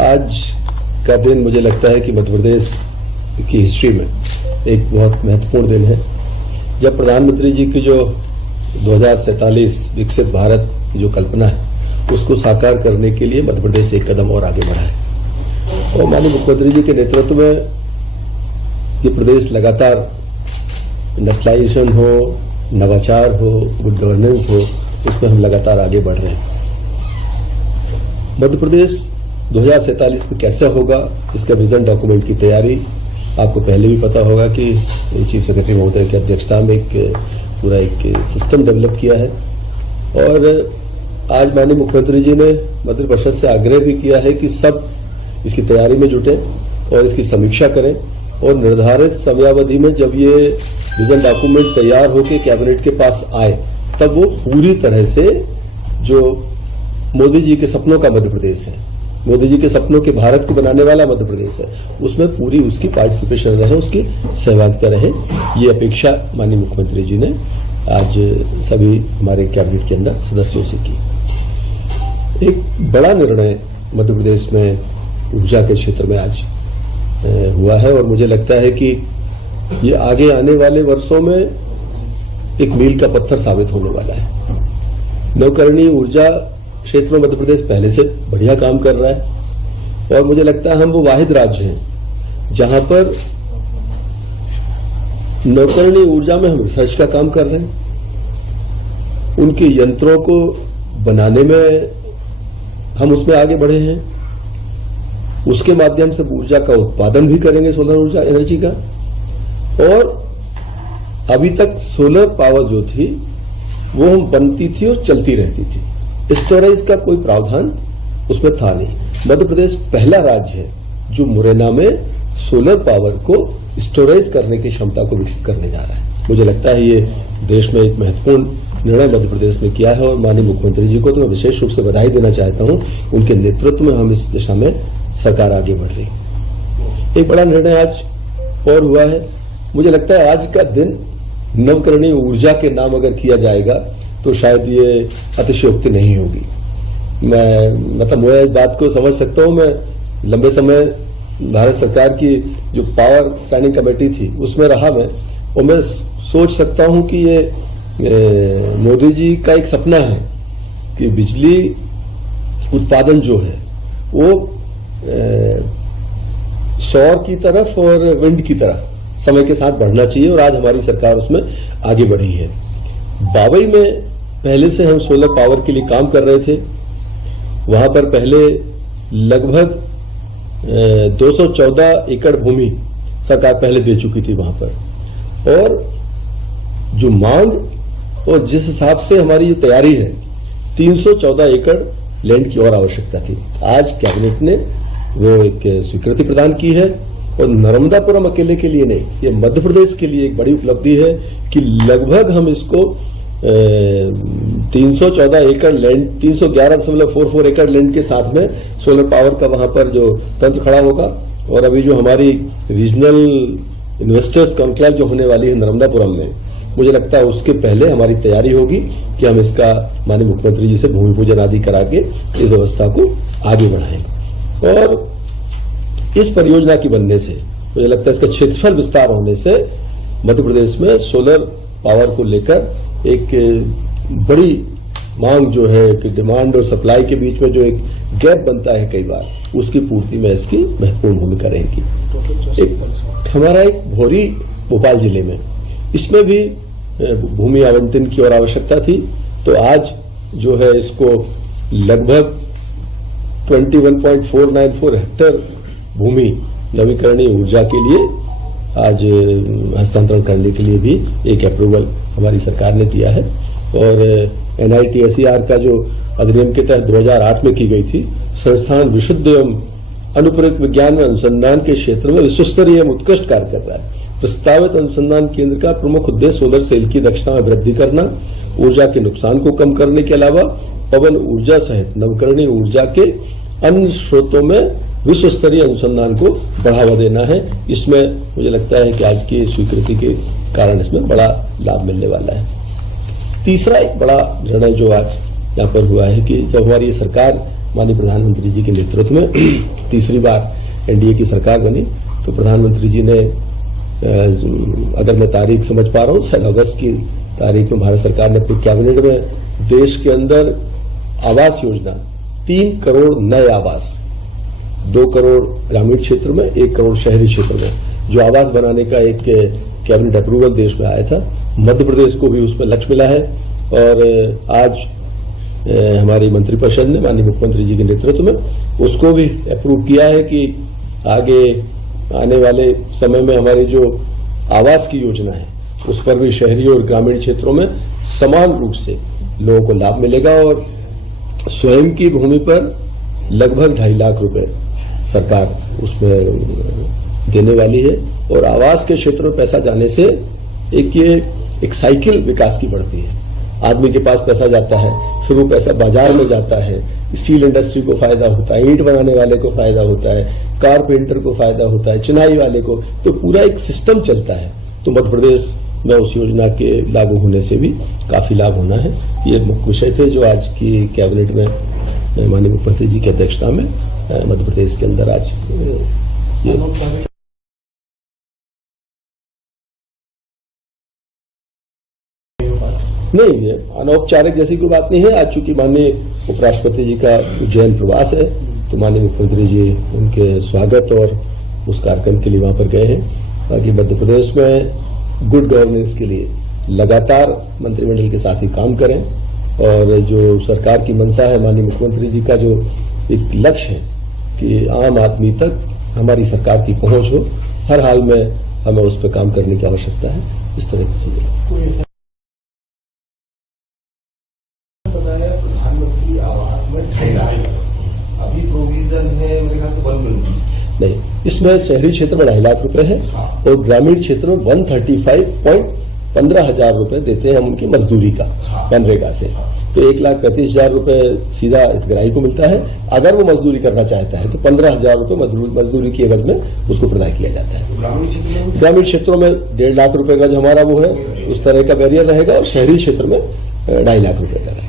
आज का दिन मुझे लगता है कि मध्य प्रदेश की हिस्ट्री में एक बहुत महत्वपूर्ण दिन है, जब प्रधानमंत्री जी की जो 2047 विकसित भारत की जो कल्पना है उसको साकार करने के लिए मध्य प्रदेश एक कदम और आगे बढ़ा है। और माननीय मुख्यमंत्री जी के नेतृत्व में ये प्रदेश लगातार इंडस्ट्रियलाइजेशन हो, नवाचार हो, गुड गवर्नेंस हो, उसमें हम लगातार आगे बढ़ रहे हैं। मध्य प्रदेश 2047 में कैसे होगा, इसका विजन डॉक्यूमेंट की तैयारी आपको पहले भी पता होगा कि चीफ सेक्रेटरी महोदय की अध्यक्षता में पूरा एक सिस्टम डेवलप किया है। और आज माननीय मुख्यमंत्री जी ने मंत्रि परिषद से आग्रह भी किया है कि सब इसकी तैयारी में जुटे और इसकी समीक्षा करें और निर्धारित समयावधि में जब ये विजन डॉक्यूमेंट तैयार होकर कैबिनेट के पास आए तब वो पूरी तरह से जो मोदी जी के सपनों का मध्य प्रदेश है, मोदी जी के सपनों के भारत को बनाने वाला मध्य प्रदेश है, उसमें पूरी उसकी पार्टिसिपेशन रहे, उसकी सहभागिता रहे, ये अपेक्षा माननीय मुख्यमंत्री जी ने आज सभी हमारे कैबिनेट के अंदर सदस्यों से की। एक बड़ा निर्णय मध्य प्रदेश में ऊर्जा के क्षेत्र में आज हुआ है और मुझे लगता है कि ये आगे आने वाले वर्षों में एक मील का पत्थर साबित होने वाला है। नवकरणीय ऊर्जा क्षेत्र में मध्य प्रदेश पहले से बढ़िया काम कर रहा है और मुझे लगता है हम वो वाहिद राज्य हैं जहां पर नवकरणीय ऊर्जा में हम रिसर्च का काम कर रहे हैं, उनके यंत्रों को बनाने में हम उसमें आगे बढ़े हैं, उसके माध्यम से ऊर्जा का उत्पादन भी करेंगे, सोलर ऊर्जा एनर्जी का। और अभी तक सोलर पावर जो थी वो हम बनती थी और चलती रहती थी, स्टोरेज का कोई प्रावधान उसमें था नहीं। मध्य प्रदेश पहला राज्य है जो मुरैना में सोलर पावर को स्टोरेज करने की क्षमता को विकसित करने जा रहा है। मुझे लगता है ये देश में एक महत्वपूर्ण निर्णय मध्य प्रदेश में किया है और माननीय मुख्यमंत्री जी को तो मैं विशेष रूप से बधाई देना चाहता हूं। उनके नेतृत्व में हम इस दिशा में सरकार आगे बढ़ रही है। एक बड़ा निर्णय आज और हुआ है। मुझे लगता है आज का दिन नवकरणीय ऊर्जा के नाम अगर किया जाएगा तो शायद ये अतिशयोक्ति नहीं होगी। मैं इस बात को समझ सकता हूं। मैं लंबे समय भारत सरकार की जो पावर स्टैंडिंग कमेटी थी उसमें रहा मैं, और मैं सोच सकता हूं कि ये मोदी जी का एक सपना है कि बिजली उत्पादन जो है वो सौर की तरफ और विंड की तरफ समय के साथ बढ़ना चाहिए और आज हमारी सरकार उसमें आगे बढ़ी है। बाबई में पहले से हम सोलर पावर के लिए काम कर रहे थे। वहां पर पहले लगभग 214 एकड़ भूमि सरकार पहले दे चुकी थी वहां पर, और जो मांग और जिस हिसाब से हमारी जो तैयारी है 314 एकड़ लैंड की और आवश्यकता थी। आज कैबिनेट ने वो एक स्वीकृति प्रदान की है और नर्मदापुरम अकेले के लिए नहीं, ये मध्य प्रदेश के लिए एक बड़ी उपलब्धि है कि लगभग हम इसको 314 एकड़ लैंड 311.44 एकड़ लैंड के साथ में सोलर पावर का वहां पर जो तंत्र खड़ा होगा। और अभी जो हमारी रीजनल इन्वेस्टर्स कॉन्क्लेव जो होने वाली है नर्मदापुरम में, मुझे लगता है उसके पहले हमारी तैयारी होगी कि हम इसका माननीय मुख्यमंत्री जी से भूमि पूजन आदि करा के इस व्यवस्था को आगे बढ़ाएंगे। और इस परियोजना की बनने से मुझे लगता है इसका क्षेत्रफल विस्तार होने से मध्य प्रदेश में सोलर पावर को लेकर एक बड़ी मांग जो है कि डिमांड और सप्लाई के बीच में जो एक गैप बनता है कई बार, उसकी पूर्ति में इसकी महत्वपूर्ण भूमिका रहेगी। हमारा एक भोरी भोपाल जिले में, इसमें भी भूमि आवंटन की और आवश्यकता थी, तो आज जो है इसको लगभग 21.494 हेक्टेयर भूमि नवीकरणीय ऊर्जा के लिए आज हस्तांतरण करने के लिए भी एक अप्रूवल हमारी सरकार ने दिया है। और NITSER का जो अधिनियम के तहत 2008 में की गई थी, संस्थान विशुद्ध एवं अनुप्रयुक्त विज्ञान में अनुसंधान के क्षेत्र में विश्वस्तरीय एवं उत्कृष्ट कार्य कर रहा है। प्रस्तावित अनुसंधान केंद्र का प्रमुख उद्देश्य सोलर सेल की दक्षता में वृद्धि करना, ऊर्जा के नुकसान को कम करने के अलावा पवन ऊर्जा सहित नवकरणीय ऊर्जा के अन्य स्रोतों में विश्व स्तरीय अनुसंधान को बढ़ावा देना है। इसमें मुझे लगता है कि आज की स्वीकृति के कारण इसमें बड़ा लाभ मिलने वाला है। तीसरा एक बड़ा निर्णय जो आज यहाँ पर हुआ है कि जब हमारी सरकार माननीय प्रधानमंत्री जी के नेतृत्व में तीसरी बार एनडीए की सरकार बनी, तो प्रधानमंत्री जी ने, अगर मैं तारीख समझ पा रहा हूं, शायद अगस्त की तारीख में भारत सरकार ने अपनी कैबिनेट में देश के अंदर आवास योजना 3 करोड़ नए आवास, 2 करोड़ ग्रामीण क्षेत्र में, 1 करोड़ शहरी क्षेत्र में जो आवास बनाने का एक कैबिनेट अप्रूवल देश में आया था। मध्य प्रदेश को भी उसमें लक्ष्य मिला है और आज हमारी मंत्रिपरिषद ने माननीय मुख्यमंत्री जी के नेतृत्व में उसको भी अप्रूव किया है कि आगे आने वाले समय में हमारी जो आवास की योजना है उस पर भी शहरी और ग्रामीण क्षेत्रों में समान रूप से लोगों को लाभ मिलेगा और स्वयं की भूमि पर लगभग 2.5 लाख रुपए सरकार उसमें देने वाली है। और आवास के क्षेत्र में पैसा जाने से एक साइकिल विकास की बढ़ती है। आदमी के पास पैसा जाता है, फिर वो पैसा बाजार में जाता है, स्टील इंडस्ट्री को फायदा होता है, ईंट बनाने वाले को फायदा होता है, कारपेंटर को फायदा होता है, चिनाई वाले को, तो पूरा एक सिस्टम चलता है। तो मध्य प्रदेश में उस योजना के लागू होने से भी काफी लाभ होना है। ये मुख्य विषय थे जो आज की कैबिनेट में माननीय मुख्यमंत्री जी की अध्यक्षता में मध्य प्रदेश के अंदर आज नहीं, अनौपचारिक जैसी कोई बात नहीं है। आज चूंकि माननीय उपराष्ट्रपति जी का उज्जैन प्रवास है तो माननीय मुख्यमंत्री जी उनके स्वागत और उस कार्यक्रम के लिए वहां पर गए हैं, ताकि मध्य प्रदेश में गुड गवर्नेंस के लिए लगातार मंत्रिमंडल के साथ ही काम करें और जो सरकार की मंशा है, माननीय मुख्यमंत्री जी का जो एक लक्ष्य है कि आम आदमी तक हमारी सरकार की पहुंच हो, हर हाल में हमें उस पर काम करने की आवश्यकता है। इस तरह की चीजें प्रधानमंत्री आवास में 2.5 लाख, अभी प्रोविजन है मेरे ख्याल से 1 मिलियन नहीं, इसमें शहरी क्षेत्र में 2.5 लाख रुपए है और ग्रामीण क्षेत्र में 135.15 हजार रुपए देते हैं हम उनकी मजदूरी का, मनरेगा से। तो 1,35,000 रुपए सीधा हितग्राही को मिलता है। अगर वो मजदूरी करना चाहता है तो 15,000 रुपए मजदूरी की एवज में उसको प्रदान किया जाता है। ग्रामीण क्षेत्रों में 1.5 लाख रुपए का जो हमारा वो है उस तरह का बैरियर रहेगा और शहरी क्षेत्र में 2.5 लाख रुपए का।